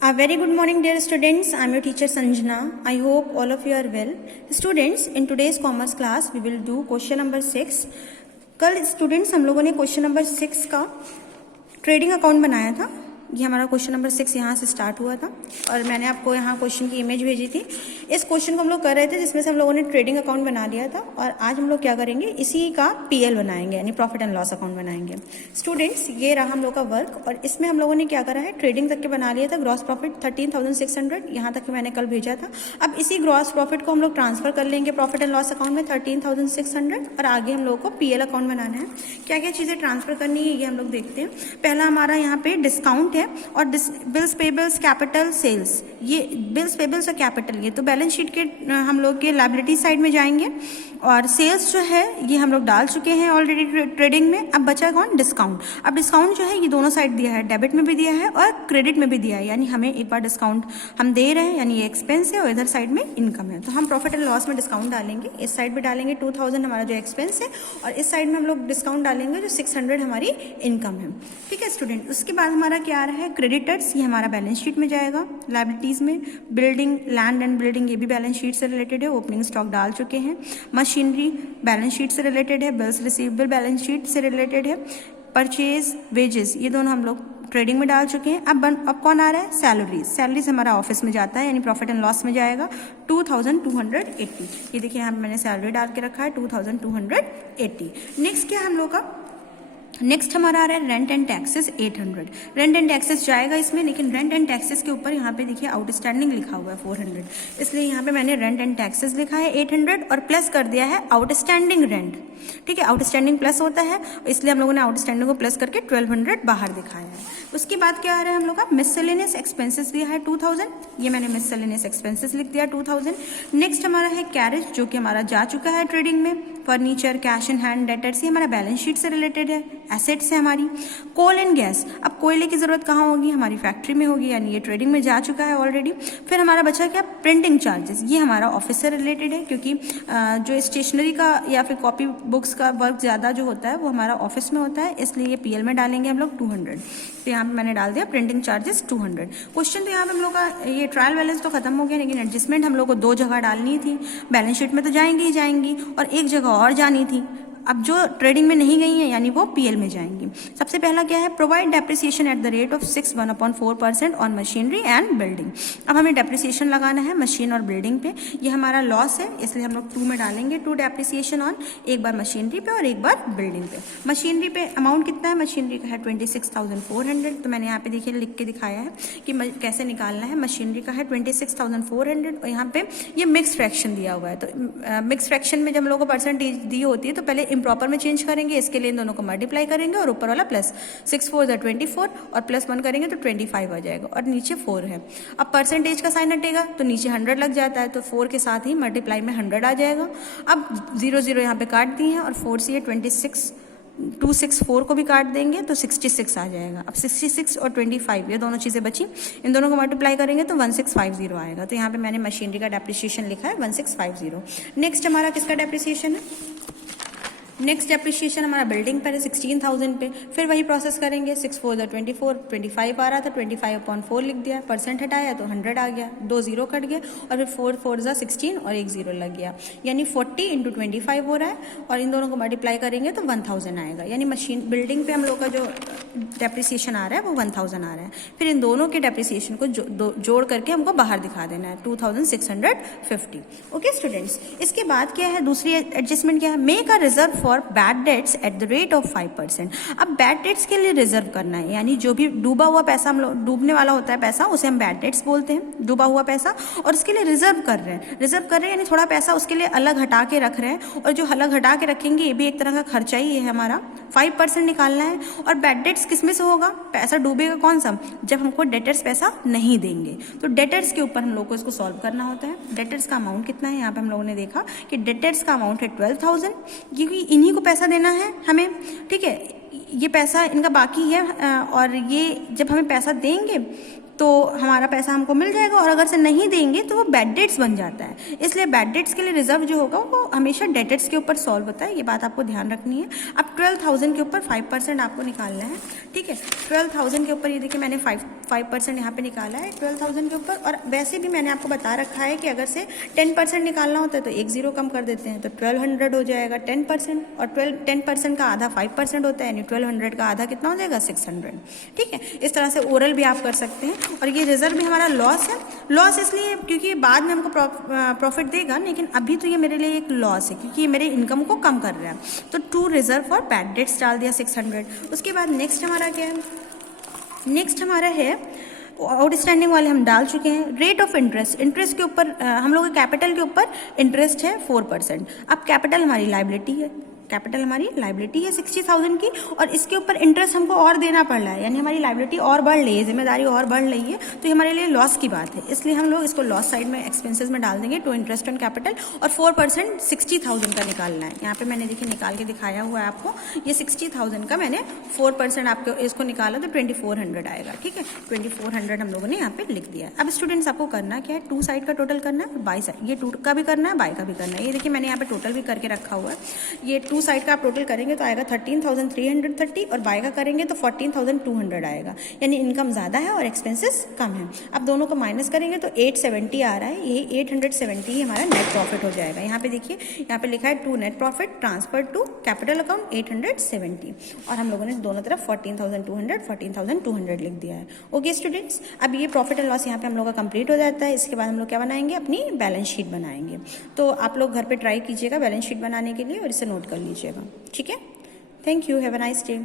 A very good morning, dear students. I am your teacher Sanjana. I hope all of you are well. Students, in today's commerce class, we will do question number 6. कल students हम लोगों ने question number 6 का trading account बनाया था। ये हमारा question number 6 यहाँ से स्टार्ट हुआ था और मैंने आपको यहाँ क्वेश्चन की इमेज भेजी थी। इस क्वेश्चन को हम लोग कर रहे थे जिसमें से हम लोगों ने ट्रेडिंग अकाउंट बना लिया था और आज हम लोग क्या करेंगे, इसी का पीएल बनाएंगे यानी प्रॉफिट एंड लॉस अकाउंट बनाएंगे। स्टूडेंट्स, ये रहा हम लोग का वर्क और इसमें हम लोगों ने क्या करा है, ट्रेडिंग तक के बना लिया था। ग्रॉस प्रॉफिट 13,600 यहाँ तक मैंने कल भेजा था। अब इसी ग्रॉस प्रॉफिट को हम लोग ट्रांसफर कर लेंगे प्रॉफिट एंड लॉस अकाउंट में 13,600 और आगे हम लोगों को पीएल अकाउंट बनाना है। क्या क्या चीज़ें ट्रांसफर करनी है ये हम लोग देखते हैं। पहला हमारा यहाँ पे डिस्काउंट है और बिल्स पेबल्स कैपिटल सेल्स, ये बिल्स पेबल्स और कैपिटल ये तो बैलेंस शीट के हम लोग के लायबिलिटी साइड में जाएंगे और सेल्स जो है ये हम लोग डाल चुके हैं ऑलरेडी ट्रेडिंग में। अब बचा कौन, डिस्काउंट। अब डिस्काउंट जो है ये दोनों साइड दिया है, डेबिट में भी दिया है और क्रेडिट में भी दिया है, यानी हमें एक बार डिस्काउंट हम दे रहे हैं, यानी ये एक्सपेंस है और इधर साइड में इनकम है। तो हम प्रॉफिट एंड लॉस में डिस्काउंट डालेंगे, इस साइड भी डालेंगे 2000 हमारा जो एक्सपेंस है और इस साइड में हम लोग डिस्काउंट डालेंगे जो 600 हमारी इनकम है। ठीक है स्टूडेंट, उसके बाद हमारा क्या आ रहा है, क्रेडिटर्स, ये हमारा बैलेंस शीट में जाएगा। लायबिलिटीज में बिल्डिंग, लैंड एंड बिल्डिंग, ये भी बैलेंस शीट से रिलेटेड है, ओपनिंग स्टॉक डाल चुके हैं। मशीनरी बैलेंस शीट से रिलेटेड है, बिल्स रिसीवेबल बैलेंस शीट से रिलेटेड है। परचेज, वेजेस, ये दोनों हम लोग ट्रेडिंग में डाल चुके हैं। अब कौन आ रहा है, सैलरीज। सैलरीज हमारा ऑफिस में जाता है यानी प्रॉफिट एंड लॉस में जाएगा 2280। ये देखिए यहाँ मैंने सैलरी डाल के रखा है 2280। नेक्स्ट क्या हम लोग का, नेक्स्ट हमारा आ रहा है rent and taxes 800। Rent and taxes जाएगा इसमें, लेकिन रेंट एंड टैक्सेस के ऊपर यहाँ पे देखिए आउटस्टैंडिंग लिखा हुआ है 400, इसलिए यहाँ पे मैंने रेंट एंड टैक्सेस लिखा है 800 और प्लस कर दिया है आउटस्टैंडिंग रेंट। ठीक है, आउटस्टैंडिंग प्लस होता है इसलिए हम लोगों ने आउटस्टैंडिंग को प्लस करके 1200 बाहर दिखाया है। उसके बाद क्या आ रहा है हम लोग का, मिससेलेनियस एक्सपेंसेस दिया है 2000, ये मैंने मिससेलेनियस एक्सपेंसेस लिख दिया 2000। नेक्स्ट हमारा है कैरेज, जो कि हमारा जा चुका है ट्रेडिंग में। Furniture, cash in hand, debtors, ये हमारा बैलेंस शीट से रिलेटेड है, एसेट्स है हमारी। कोल एंड गैस, अब कोयले की जरूरत कहाँ होगी, हमारी फैक्ट्री में होगी, यानी ये ट्रेडिंग में जा चुका है ऑलरेडी। फिर हमारा बचा क्या, प्रिंटिंग चार्जेस, ये हमारा ऑफिस से रिलेटेड है क्योंकि जो स्टेशनरी का या फिर कॉपी बुक्स का वर्क ज़्यादा जो होता है वो हमारा ऑफिस में होता है, इसलिए ये पीएल में डालेंगे हम लोग 200। तो यहाँ पे मैंने डाल दिया प्रिंटिंग चार्जेस 200। क्वेश्चन तो यहाँ पे हम लोग का ये ट्रायल बैलेंस तो खत्म हो गया, लेकिन एडजस्टमेंट हम लोग को 2 जगह डालनी थी। बैलेंस शीट में तो जाएंगी ही जाएंगी और एक जगह और जानी थी, अब जो ट्रेडिंग में नहीं गई है यानी वो पीएल में जाएंगी। सबसे पहला क्या है, provide depreciation at the rate of 6.1/4% on machinery and building. अब हमें डेप्रिसिएशन लगाना है मशीन और बिल्डिंग पे, ये हमारा लॉस है इसलिए हम लोग 2 में डालेंगे, 2 डेप्रिसिएशन ऑन, एक बार मशीनरी पे और एक बार बिल्डिंग पे। मशीनरी पे अमाउंट कितना है, मशीनरी का है 26,400, तो मैंने यहाँ पे देखिए लिख के दिखाया है कि कैसे निकालना है। मशीनरी का है 26,400 और यहाँ पे ये मिक्स फ्रैक्शन दिया हुआ है, तो मिक्स फ्रैक्शन में जब हम लोग को परसेंटेज दी होती है तो पहले इम्प्रॉपर में चेंज करेंगे, इसके लिए इन दोनों को मल्टीप्लाई करेंगे और ऊपर वाला प्लस 6 4 24 और प्लस 1 करेंगे तो 25 आ जाएगा और नीचे 4 है। अब परसेंटेज का साइन हटेगा तो नीचे 100 लग जाता है, तो 4 के साथ ही मल्टीप्लाई में 100 आ जाएगा। अब 0 0 यहाँ पे काट दिए हैं और 4 से ये 264 को भी काट देंगे तो 66 आ जाएगा। अब 66 और 25 ये दोनों चीज़ें बची, इन दोनों को मल्टीप्लाई करेंगे तो 1650 आएगा। तो यहाँ पे मैंने मशीनरी का डेप्रिसिएशन लिखा है 1650। नेक्स्ट हमारा किसका डेप्रिसिएशन है, नेक्स्ट डेप्रिसिएशन हमारा बिल्डिंग पर है 16,000 पे। फिर वही प्रोसेस करेंगे, 6 4 24, 25 आ रहा था 25/4 लिख दिया, परसेंट हटाया तो 100 आ गया, 2 0 कट गया और फिर 4 4 16 और 1 0 लग गया, यानी 40 × 25 हो रहा है और इन दोनों को मल्टीप्लाई करेंगे तो 1000 आएगा, यानी मशीन बिल्डिंग पे हम लोग का जो डेप्रिसिएशन आ रहा है वो 1000 आ रहा है। फिर इन दोनों के डेप्रिसिएशन को जोड़ करके हमको बाहर दिखा देना है 2650। ओके स्टूडेंट्स, इसके बाद क्या है, दूसरी एडजस्टमेंट क्या है, make a reserve for bad dates at the rate of 5%। अब बैड डेट्स के लिए रिजर्व करना है, यानी जो भी डूबा हुआ पैसा हम लोग, डूबने वाला होता है पैसा, उसे हम बैड डेट्स बोलते हैं, डूबा हुआ पैसा, और इसके लिए रिजर्व कर रहे हैं। रिजर्व कर रहे हैं यानी थोड़ा पैसा उसके लिए अलग हटा के रख रहे हैं, और जो अलग हटा के रखेंगे ये भी एक तरह का खर्चा ही है हमारा। 5% निकालना है। और बैड डेट्स किस में से होगा, पैसा डूबेगा कौन सा, जब हमको डेटर्स पैसा नहीं देंगे, तो डेटर्स के ऊपर हम लोग को इसको सॉल्व करना होता है। डेटर्स का अमाउंट कितना है, यहाँ पे हम लोगों ने देखा कि डेटर्स का अमाउंट है 12,000, क्योंकि इन्हीं को पैसा देना है हमें। ठीक है, ये पैसा इनका बाकी है और ये जब हमें पैसा देंगे तो हमारा पैसा हमको मिल जाएगा, और अगर से नहीं देंगे तो वो बैड डेट्स बन जाता है। इसलिए बैड डेट्स के लिए रिजर्व जो होगा वो हमेशा डेटर्स के ऊपर सॉल्व होता है, ये बात आपको ध्यान रखनी है। अब 12,000 के ऊपर 5% आपको निकालना है, ठीक है। 12,000 के ऊपर ये देखिए मैंने 5% यहाँ पे निकाला है 12,000 के ऊपर। और वैसे भी मैंने आपको बता रखा है कि अगर से 10% निकालना होता है तो एक जीरो कम कर देते हैं, तो 1200 हो जाएगा 10%, और 10% का आधा 5% होता है, यानी 1200 का आधा कितना हो जाएगा 600, ठीक है। इस तरह से ओरल भी आप कर सकते हैं। और ये रिजर्व भी हमारा लॉस है, लॉस इसलिए क्योंकि बाद में हमको प्रॉफिट देगा, लेकिन अभी तो ये मेरे लिए एक लॉस है क्योंकि ये मेरे इनकम को कम कर रहा है। तो to reserve for bad debts डाल दिया 600। उसके बाद नेक्स्ट हमारा क्या है, नेक्स्ट हमारा है आउटस्टैंडिंग वाले हम डाल चुके हैं। रेट ऑफ इंटरेस्ट, इंटरेस्ट के ऊपर हम लोग कैपिटल के ऊपर इंटरेस्ट है 4%। अब कैपिटल हमारी लाइबिलिटी है, कैपिटल हमारी लाइबिलिटी है 60,000 की, और इसके ऊपर इंटरेस्ट हमको और देना पड़ रहा है, यानी हमारी लाइबिलिटी और बढ़ रही है, जिम्मेदारी और बढ़ रही है, तो ये हमारे लिए लॉस की बात है। इसलिए हम लोग इसको लॉस साइड में एक्सपेंसेस में डाल देंगे, टू इंटरेस्ट ऑन कैपिटल, और 4% 60,000 का निकालना है। यहाँ पे मैंने देखिए निकाल के दिखाया हुआ है आपको, ये 60,000 का मैंने 4% आपको इसको निकाला तो 2400 आएगा, ठीक है। 2400 हम लोगों ने यहाँ पे लिख दिया है। अब स्टूडेंट्स आपको करना क्या है, टू साइड का टोटल करना है, बाई साइड, ये टू का भी करना है, बाई का भी करना है। ये देखिए मैंने यहाँ पे टोटल भी करके रखा हुआ है। ये टू साइड का आप टोटल करेंगे तो आएगा 13,330, और बाय का करेंगे तो 14,200 आएगा, यानी इनकम ज़्यादा है और एक्सपेंसेस कम है। अब दोनों को माइनस करेंगे तो 870 आ रहा है, ये 870 ही हमारा नेट प्रॉफिट हो जाएगा। यहाँ पे देखिए, यहाँ पे लिखा है to net profit transfer to capital account 870, और हम लोगों ने दोनों तरफ 14,200 लिख दिया है। ओके स्टूडेंट्स, अब ये प्रॉफिट एंड लॉस यहाँ पे हम लोग का कंप्लीट हो जाता है। इसके बाद हम लोग क्या बनाएंगे, अपनी बैलेंस शीट बनाएंगे। तो आप लोग घर पे ट्राई कीजिएगा बैलेंस शीट बनाने के लिए और इसे नोट कर लीजिएगा, ठीक है। Thank you, have a nice day.